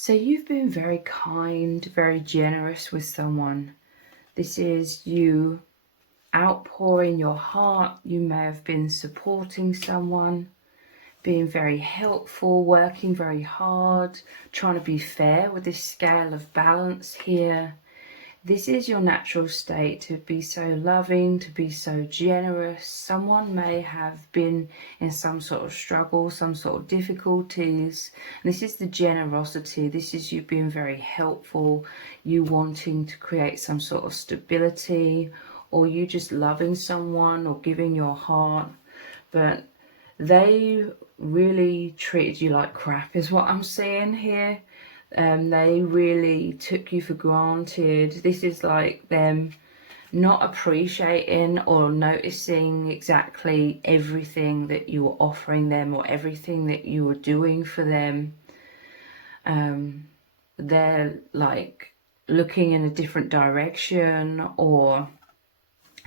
So you've been very kind, very generous with someone. This is you outpouring your heart. You may have been supporting someone, being very helpful, working very hard, trying to be fair with this scale of balance here. This is your natural state, to be so loving, to be so generous. Someone may have been in some sort of struggle, some sort of difficulties. And this is the generosity. This is you being very helpful, you wanting to create some sort of stability, or you just loving someone or giving your heart. But they really treated you like crap is what I'm seeing here. They really took you for granted. This is like them not appreciating or noticing exactly everything that you were offering them or everything that you were doing for them. They're like looking in a different direction or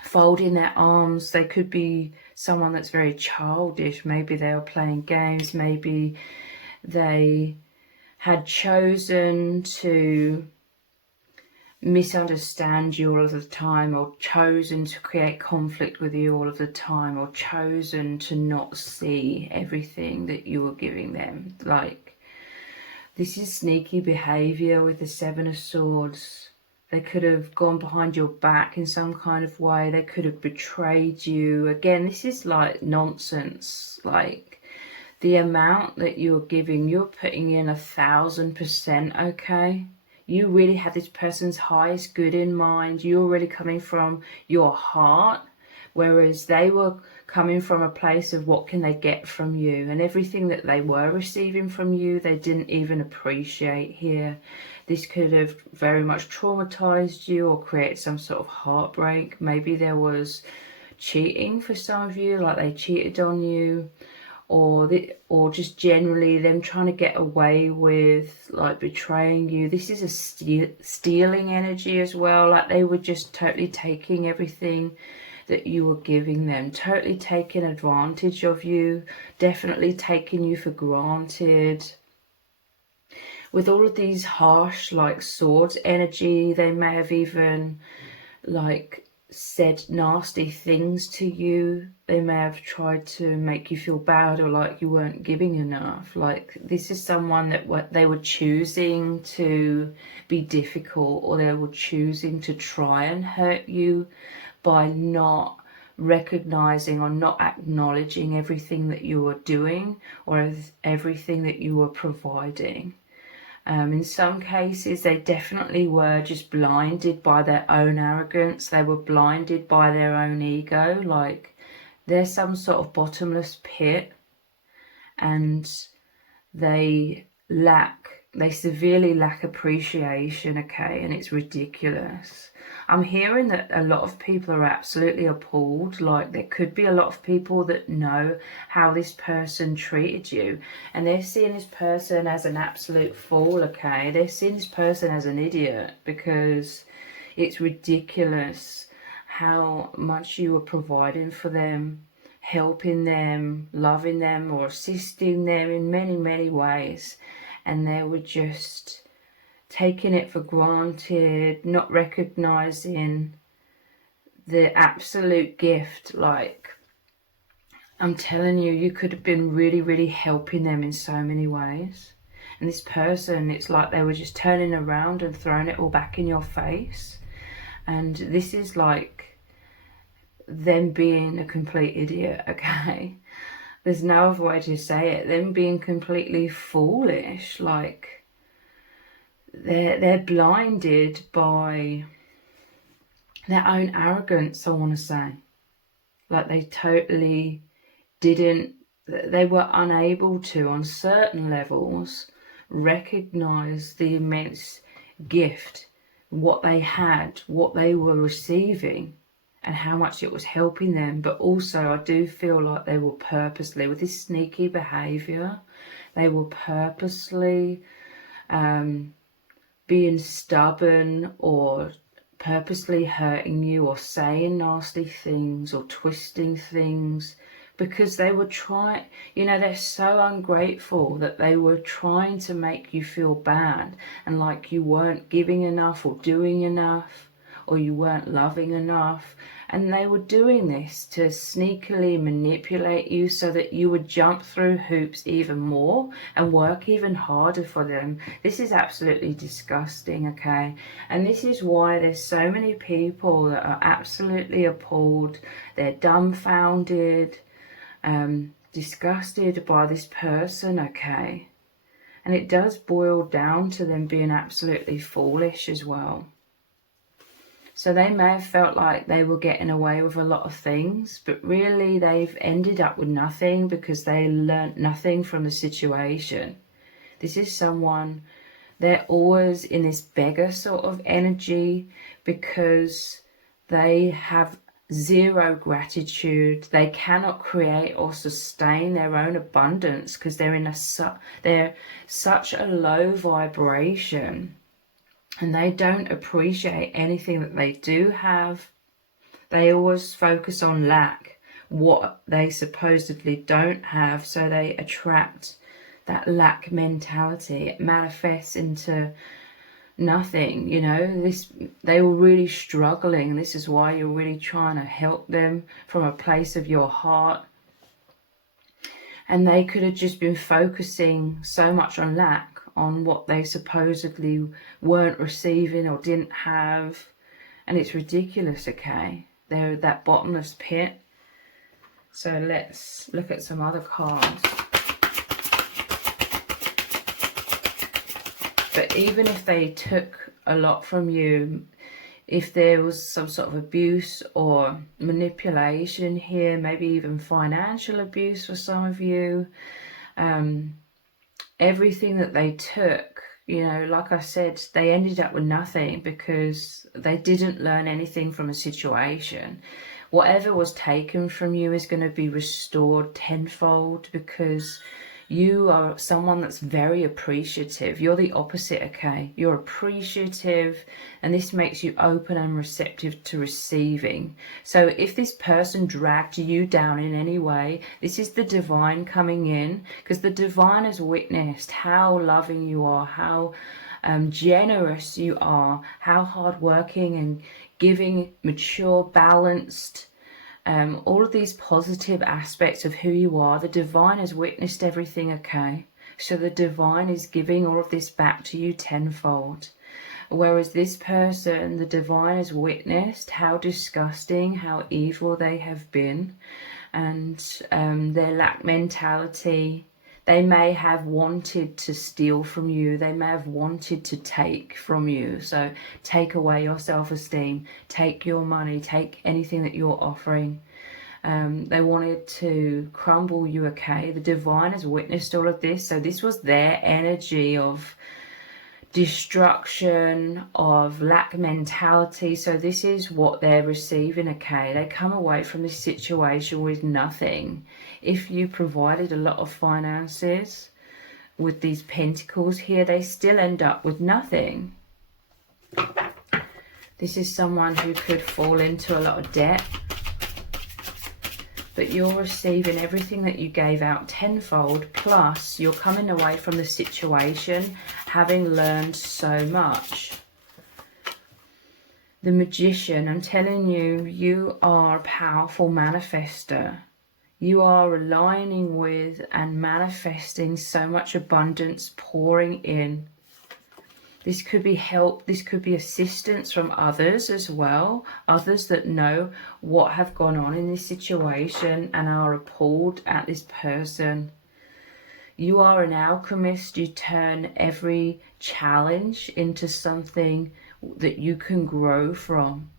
folding their arms. They could be someone that's very childish. Maybe they were playing games. Maybe they had chosen to misunderstand you all of the time, or chosen to create conflict with you all of the time, or chosen to not see everything that you were giving them. Like, this is sneaky behavior with the Seven of Swords. They could have gone behind your back in some kind of way. They could have betrayed you. Again, this is like nonsense. Like, the amount that you're giving, you're putting in 1,000%, okay? You really have this person's highest good in mind. You're really coming from your heart, whereas they were coming from a place of what can they get from you, and everything that they were receiving from you, they didn't even appreciate here. This could have very much traumatized you or created some sort of heartbreak. Maybe there was cheating for some of you, like they cheated on you, or just generally them trying to get away with like betraying you. This is a stealing energy as well. Like they were just totally taking everything that you were giving them, totally taking advantage of you, definitely taking you for granted. With all of these harsh like swords energy, they may have even like said nasty things to you. They may have tried to make you feel bad or like you weren't giving enough. Like, this is someone that they were choosing to be difficult, or they were choosing to try and hurt you by not recognizing or not acknowledging everything that you were doing or everything that you were providing. In some cases, they definitely were just blinded by their own arrogance. They were blinded by their own ego. Like, there's some sort of bottomless pit, and they severely lack appreciation, okay? And it's ridiculous. I'm hearing that a lot of people are absolutely appalled. Like, there could be a lot of people that know how this person treated you, and they're seeing this person as an absolute fool, okay? They're seeing this person as an idiot because it's ridiculous how much you were providing for them, helping them, loving them, or assisting them in many, many ways. And they were just taking it for granted, not recognizing the absolute gift. Like, I'm telling you, you could have been really, really helping them in so many ways. And this person, it's like they were just turning around and throwing it all back in your face. And this is like them being a complete idiot, okay? There's no other way to say it. Them being completely foolish. Like, they're blinded by their own arrogance, I want to say. Like, they totally they were unable to, on certain levels, recognize the immense gift, what they had, what they were receiving, and how much it was helping them. But also, I do feel like they were purposely, with this sneaky behavior, they were purposely being stubborn or purposely hurting you or saying nasty things or twisting things because they were trying, you know, they're so ungrateful that they were trying to make you feel bad and like you weren't giving enough or doing enough, or you weren't loving enough. And they were doing this to sneakily manipulate you so that you would jump through hoops even more and work even harder for them. This is absolutely disgusting, okay? And this is why there's so many people that are absolutely appalled. They're dumbfounded, disgusted by this person, okay? And it does boil down to them being absolutely foolish as well. So they may have felt like they were getting away with a lot of things, but really they've ended up with nothing because they learnt nothing from the situation. This is someone, they're always in this beggar sort of energy because they have zero gratitude. They cannot create or sustain their own abundance because they're such a low vibration. And they don't appreciate anything that they do have. They always focus on lack, what they supposedly don't have, so they attract that lack mentality. It manifests into nothing, you know. They were really struggling. This is why you're really trying to help them from a place of your heart. And they could have just been focusing so much on lack, on what they supposedly weren't receiving or didn't have. And it's ridiculous, okay? They're that bottomless pit. So let's look at some other cards. But even if they took a lot from you, if there was some sort of abuse or manipulation here, maybe even financial abuse for some of you, everything that they took, you know, like I said, they ended up with nothing because they didn't learn anything from a situation. Whatever was taken from you is going to be restored tenfold because you are someone that's very appreciative. You're the opposite, okay? You're appreciative, and this makes you open and receptive to receiving. So if this person dragged you down in any way, this is the divine coming in, because the divine has witnessed how loving you are, how generous you are, how hardworking and giving, mature, balanced, all of these positive aspects of who you are. The divine has witnessed everything, okay? So the divine is giving all of this back to you tenfold. Whereas this person, the divine has witnessed how disgusting, how evil they have been, and their lack mentality. They may have wanted to steal from you. They may have wanted to take from you. So take away your self-esteem, take your money, take anything that you're offering. They wanted to crumble you, okay? The divine has witnessed all of this. So this was their energy of destruction, of lack mentality. So this is what they're receiving, okay? They come away from this situation with nothing. If you provided a lot of finances with these pentacles here, they still end up with nothing. This is someone who could fall into a lot of debt, but you're receiving everything that you gave out tenfold, plus you're coming away from the situation having learned so much. The Magician, I'm telling you, you are a powerful manifestor. You are aligning with and manifesting so much abundance pouring in. This could be help, this could be assistance from others as well. Others that know what have gone on in this situation and are appalled at this person. You are an alchemist. You turn every challenge into something that you can grow from.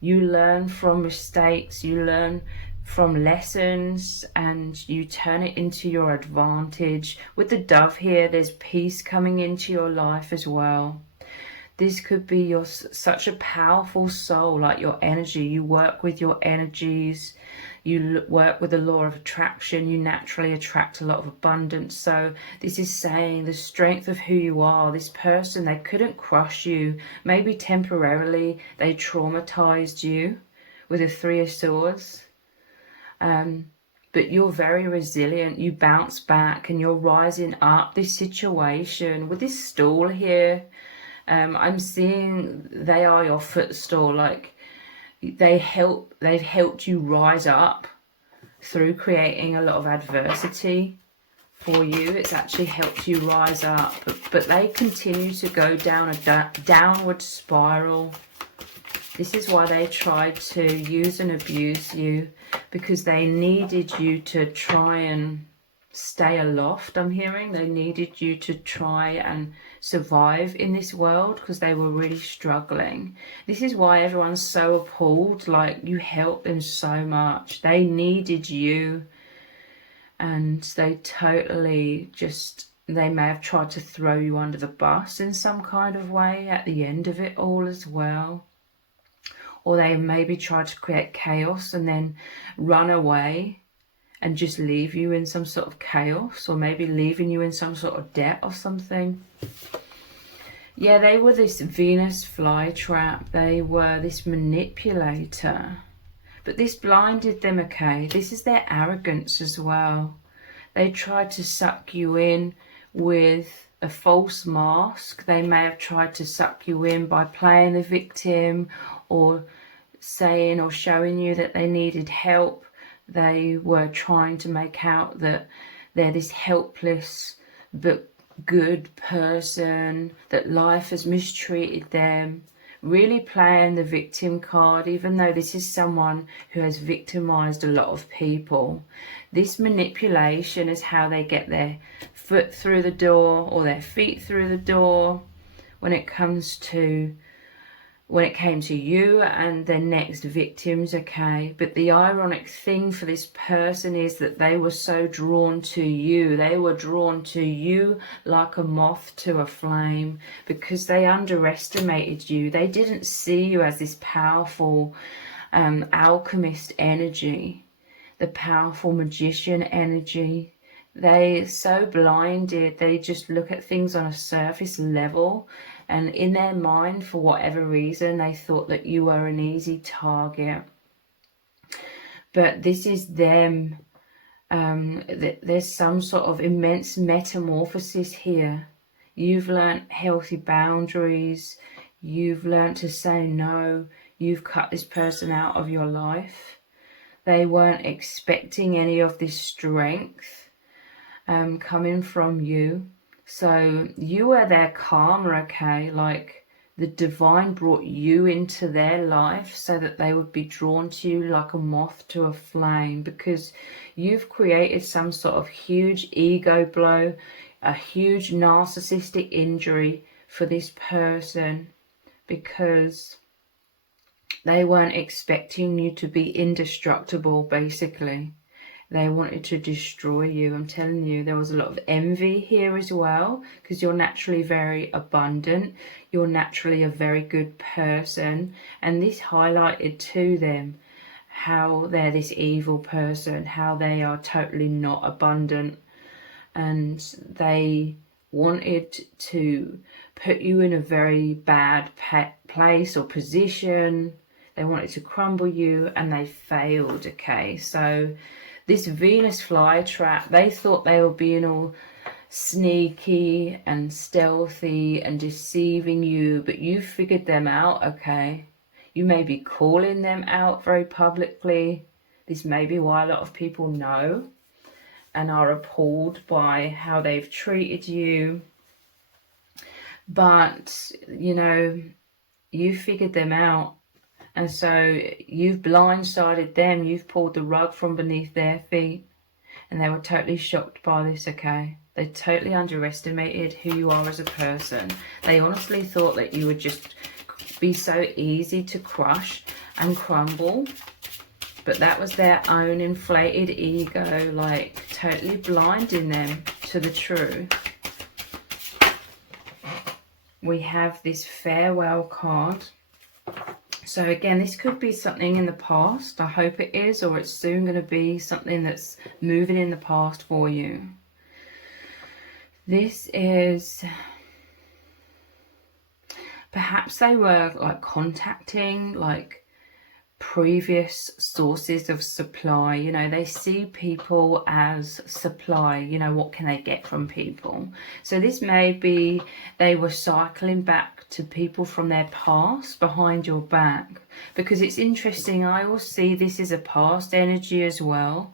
You learn from mistakes, you learn from lessons, and you turn it into your advantage. With the dove here, there's peace coming into your life as well. This could be such a powerful soul, like your energy. You work with your energies. You work with the law of attraction. You naturally attract a lot of abundance. So this is saying the strength of who you are. This person, they couldn't crush you. Maybe temporarily they traumatized you with the Three of Swords. But but you're very resilient. You bounce back and you're rising up this situation. With this stool here, I'm seeing they are your footstool. Like they've helped you rise up through creating a lot of adversity for you. It's actually helped you rise up, but they continue to go down a downward spiral. This is why they tried to use and abuse you, because they needed you to try and stay aloft. I'm hearing they needed you to try and survive in this world because they were really struggling. This is why everyone's so appalled. Like, you helped them so much. They needed you, and they totally just, they may have tried to throw you under the bus in some kind of way at the end of it all as well. Or they maybe tried to create chaos and then run away and just leave you in some sort of chaos, or maybe leaving you in some sort of debt or something. Yeah, they were this Venus flytrap. They were this manipulator. But this blinded them, okay? This is their arrogance as well. They tried to suck you in with a false mask. They may have tried to suck you in by playing the victim, or saying or showing you that they needed help. They were trying to make out that they're this helpless but good person, that life has mistreated them. Really playing the victim card, even though this is someone who has victimized a lot of people. This manipulation is how they get their foot through the door, or their feet through the door, when it came to you and their next victims, okay? But the ironic thing for this person is that they were so drawn to you. They were drawn to you like a moth to a flame, because they underestimated you. They didn't see you as this powerful alchemist energy, the powerful magician energy. They so blinded, they just look at things on a surface level, and in their mind, for whatever reason, they thought that you were an easy target. But this is them. There's some sort of immense metamorphosis here. You've learnt healthy boundaries. You've learnt to say no. You've cut this person out of your life. They weren't expecting any of this strength coming from you. So you were their karma, okay? Like, the divine brought you into their life so that they would be drawn to you like a moth to a flame, because you've created some sort of huge ego blow, a huge narcissistic injury for this person, because they weren't expecting you to be indestructible, basically. They wanted to destroy you. I'm telling you, there was a lot of envy here as well, because you're naturally very abundant. You're naturally a very good person. And this highlighted to them how they're this evil person, how they are totally not abundant. And they wanted to put you in a very bad place or position. They wanted to crumble you, and they failed, okay? So this Venus flytrap, they thought they were being all sneaky and stealthy and deceiving you, but you figured them out, okay? You may be calling them out very publicly. This may be why a lot of people know and are appalled by how they've treated you. But, you know, you figured them out. And so you've blindsided them. You've pulled the rug from beneath their feet. And they were totally shocked by this, okay? They totally underestimated who you are as a person. They honestly thought that you would just be so easy to crush and crumble. But that was their own inflated ego, like totally blinding them to the truth. We have this farewell card. So again, this could be something in the past. I hope it is, or it's soon going to be something that's moving in the past for you. This is, perhaps they were like contacting, like previous sources of supply. You know, they see people as supply. You know, what can they get from people? So this may be they were cycling back to people from their past behind your back, because it's interesting. I will see this is a past energy as well,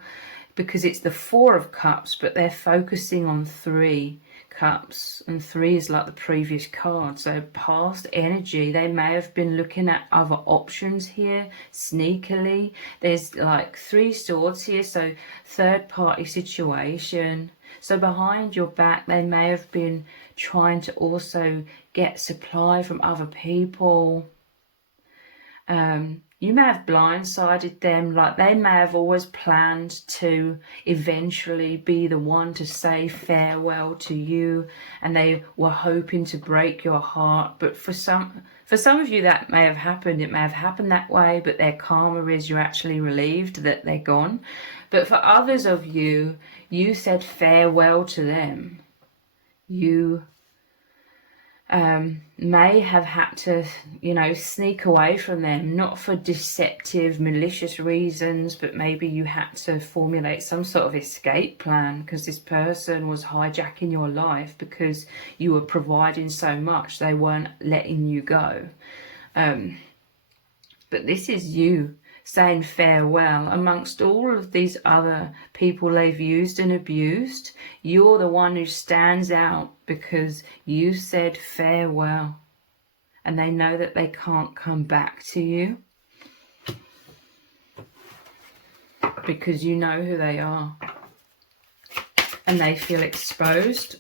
because it's the Four of Cups, but they're focusing on Three Cups, and Three is like the previous card. So past energy, they may have been looking at other options here sneakily. There's like Three Swords here, so third party situation. So behind your back, they may have been trying to also get supply from other people. You may have blindsided them, like they may have always planned to eventually be the one to say farewell to you, and they were hoping to break your heart. But for some of you that may have happened. It may have happened that way, but their karma is you're actually relieved that they're gone. But for others of you, you said farewell to them. You may have had to, you know, sneak away from them, not for deceptive, malicious reasons, but maybe you had to formulate some sort of escape plan because this person was hijacking your life because you were providing so much, they weren't letting you go. But this is you saying farewell amongst all of these other people they've used and abused. You're the one who stands out because you said farewell, and they know that they can't come back to you because you know who they are, and they feel exposed.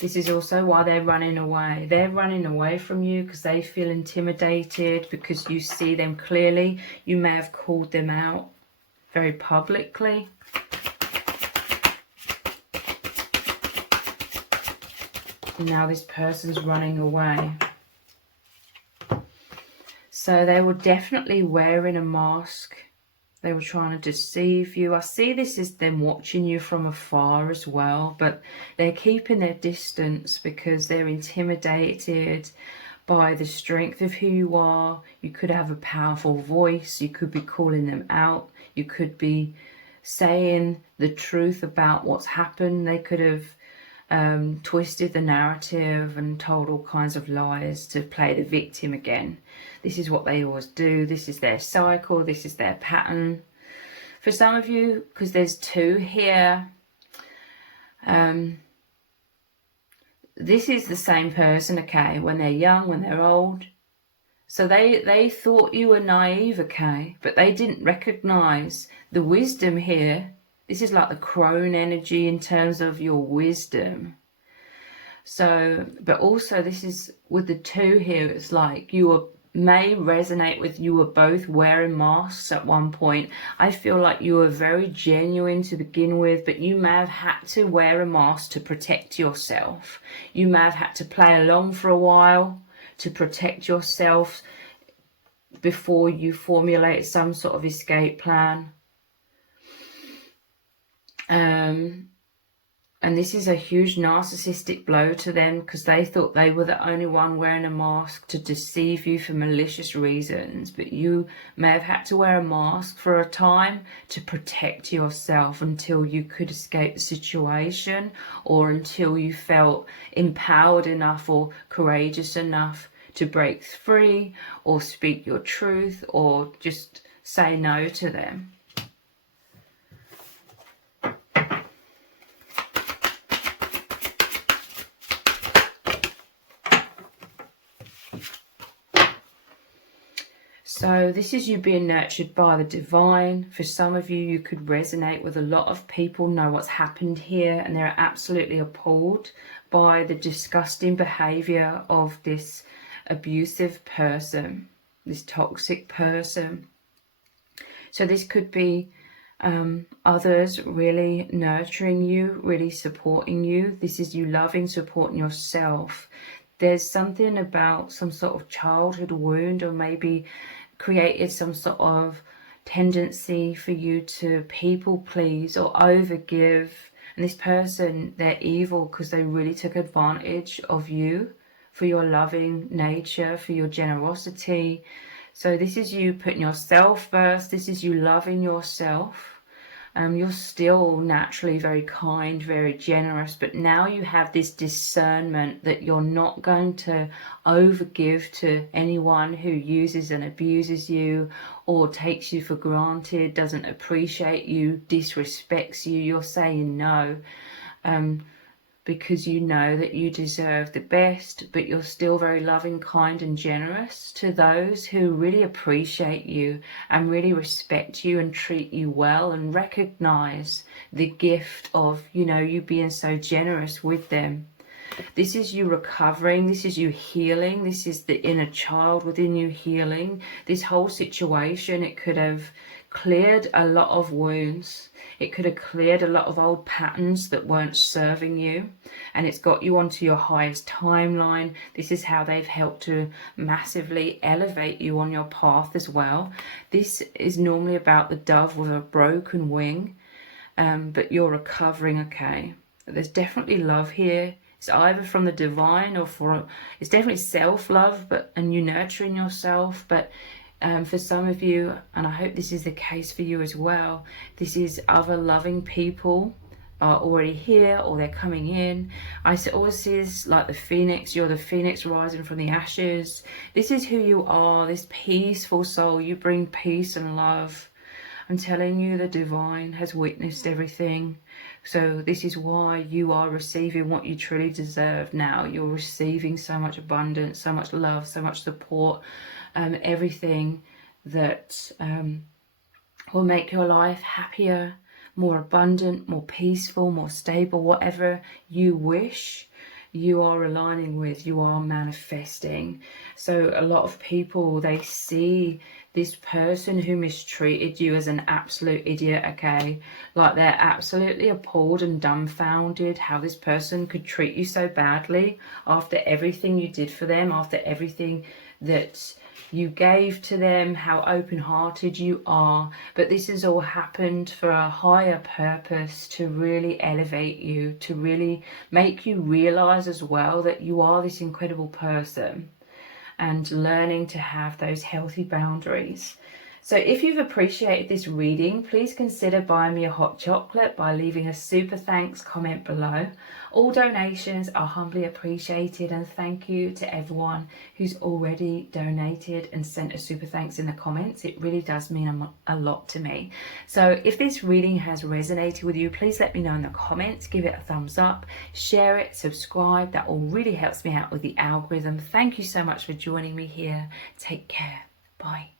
This is also why they're running away. They're running away from you because they feel intimidated, because you see them clearly. You may have called them out very publicly. Now this person's running away. So they were definitely wearing a mask. They were trying to deceive you. I see this as them watching you from afar as well, but they're keeping their distance because they're intimidated by the strength of who you are. You could have a powerful voice. You could be calling them out. You could be saying the truth about what's happened. They could have twisted the narrative and told all kinds of lies to play the victim again. This is what they always do. This is their cycle. This is their pattern. For some of you, because there's two here, this is the same person, okay, when they're young, when they're old. So they thought you were naive, okay, but they didn't recognize the wisdom here. This is like the crone energy in terms of your wisdom. So, but also this is with the two here, it's like may resonate with you were both wearing masks at one point. I feel like you were very genuine to begin with, but you may have had to wear a mask to protect yourself. You may have had to play along for a while to protect yourself before you formulate some sort of escape plan. And this is a huge narcissistic blow to them because they thought they were the only one wearing a mask to deceive you for malicious reasons. But you may have had to wear a mask for a time to protect yourself until you could escape the situation, or until you felt empowered enough or courageous enough to break free or speak your truth or just say no to them. So this is you being nurtured by the divine. For some of you, you could resonate with a lot of people, know what's happened here, and they're absolutely appalled by the disgusting behavior of this abusive person, this toxic person. So this could be others really nurturing you, really supporting you. This is you loving, supporting yourself. There's something about some sort of childhood wound, or maybe created some sort of tendency for you to people please or overgive. And this person, they're evil because they really took advantage of you for your loving nature, for your generosity. So this is you putting yourself first. This is you loving yourself. You're still naturally very kind, very generous, but now you have this discernment that you're not going to overgive to anyone who uses and abuses you or takes you for granted, doesn't appreciate you, disrespects you. You're saying no. Because you know that you deserve the best, but you're still very loving, kind and generous to those who really appreciate you and really respect you and treat you well and recognize the gift of, you know, you being so generous with them. This is you recovering, this is you healing, this is the inner child within you healing. This whole situation, it could have cleared a lot of wounds. It could have cleared a lot of old patterns that weren't serving you, and it's got you onto your highest timeline. This is how they've helped to massively elevate you on your path as well. This is normally about the dove with a broken wing, but you're recovering, okay? There's definitely love here. It's either from the divine or it's definitely self-love, and you nurturing yourself, but for some of you, and I hope this is the case for you as well, this is other loving people are already here or they're coming in. I always see this like the phoenix. You're the phoenix rising from the ashes. This is who you are, this peaceful soul. You bring peace and love. I'm telling you, the divine has witnessed everything. So this is why you are receiving what you truly deserve now. You're receiving so much abundance, so much love, so much support, everything that will make your life happier, more abundant, more peaceful, more stable, whatever you wish. You are aligning with, you are manifesting. So a lot of people, they see this person who mistreated you as an absolute idiot, okay? Like they're absolutely appalled and dumbfounded how this person could treat you so badly after everything you did for them, after everything that you gave to them, how open-hearted you are. But this has all happened for a higher purpose, to really elevate you, to really make you realize as well that you are this incredible person, and learning to have those healthy boundaries. So if you've appreciated this reading, please consider buying me a hot chocolate by leaving a super thanks comment below. All donations are humbly appreciated, and thank you to everyone who's already donated and sent a super thanks in the comments. It really does mean a lot to me. So if this reading has resonated with you, please let me know in the comments. Give it a thumbs up, share it, subscribe. That all really helps me out with the algorithm. Thank you so much for joining me here. Take care. Bye.